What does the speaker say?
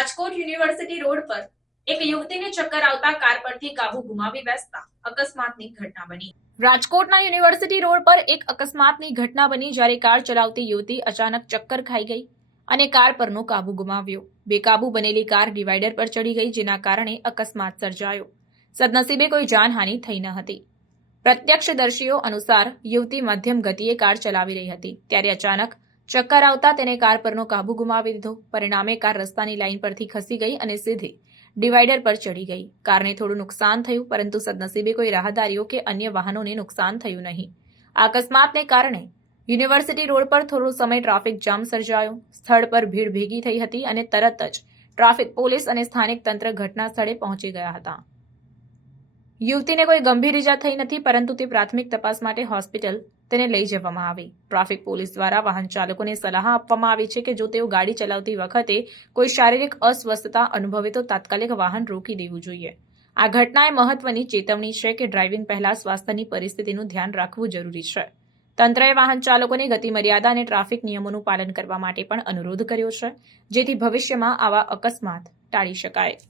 Rajkot university road પર એક યુવતીને ચક્કર આવતા કાર પરથી કાબુ ગુમાવી બેસતા અકસ્માતની ઘટના બની. રાજકોટના યુનિવર્સિટી રોડ પર એક અકસ્માતની ઘટના બની જ્યારે કાર ચલાવતી યુવતી અચાનક ચક્કર ખાઈ ગઈ અને કાર પરનો કાબુ ગુમાવ્યો. બેકાબુ બનેલી કાર ડિવાઈડર પર ચડી ગઈ, જેના કારણે અકસ્માત સર્જાયો. સદનસીબે કોઈ જાનહાનિ થઈ ન હતી. પ્રત્યક્ષદર્શીઓ અનુસાર યુવતી મધ્યમ ગતિએ કાર ચલાવી રહી હતી, ત્યારે અચાનક ચક્કર આવતા તેને કાર પરનો કાબુ ગુમાવી દીધો. પરિણામે કાર રસ્તાની લાઇન પરથી ખસી ગઈ અને સીધી ડિવાઈડર પર ચડી ગઈ. કારને થોડું નુકસાન થયું, પરંતુ સદનસીબે કોઈ રાહદારીઓ કે અન્ય વાહનોને નુકસાન થયું નહીં. અકસ્માતને કારણે યુનિવર્સિટી રોડ પર થોડો સમય ટ્રાફિક જામ સર્જાયો. સ્થળ પર ભીડ ભેગી થઈ હતી અને તરત જ ટ્રાફિક પોલીસ અને સ્થાનિક તંત્ર ઘટના સ્થળે પહોંચી ગયા હતા. યુવતીને કોઈ ગંભીર ઇજા થઈ નથી, પરંતુ તે પ્રાથમિક તપાસ માટે હોસ્પિટલ તેને લઈ જવામાં આવી. ટ્રાફિક પોલીસ દ્વારા વાહન ચાલકોને સલાહ આપવામાં આવી છે કે જો તેઓ ગાડી ચલાવતી વખતે કોઈ શારીરિક અસ્વસ્થતા અનુભવે તો તાત્કાલિક વાહન રોકી દેવું જોઈએ. આ ઘટનાએ મહત્વની ચેતવણી છે કે ડ્રાઇવિંગ પહેલા સ્વાસ્થ્યની પરિસ્થિતિનું ધ્યાન રાખવું જરૂરી છે. તંત્રએ વાહન ચાલકોને ગતિમર્યાદા અને ટ્રાફિક નિયમોનું પાલન કરવા માટે પણ અનુરોધ કર્યો છે, જેથી ભવિષ્યમાં આવા અકસ્માત ટાળી શકાય.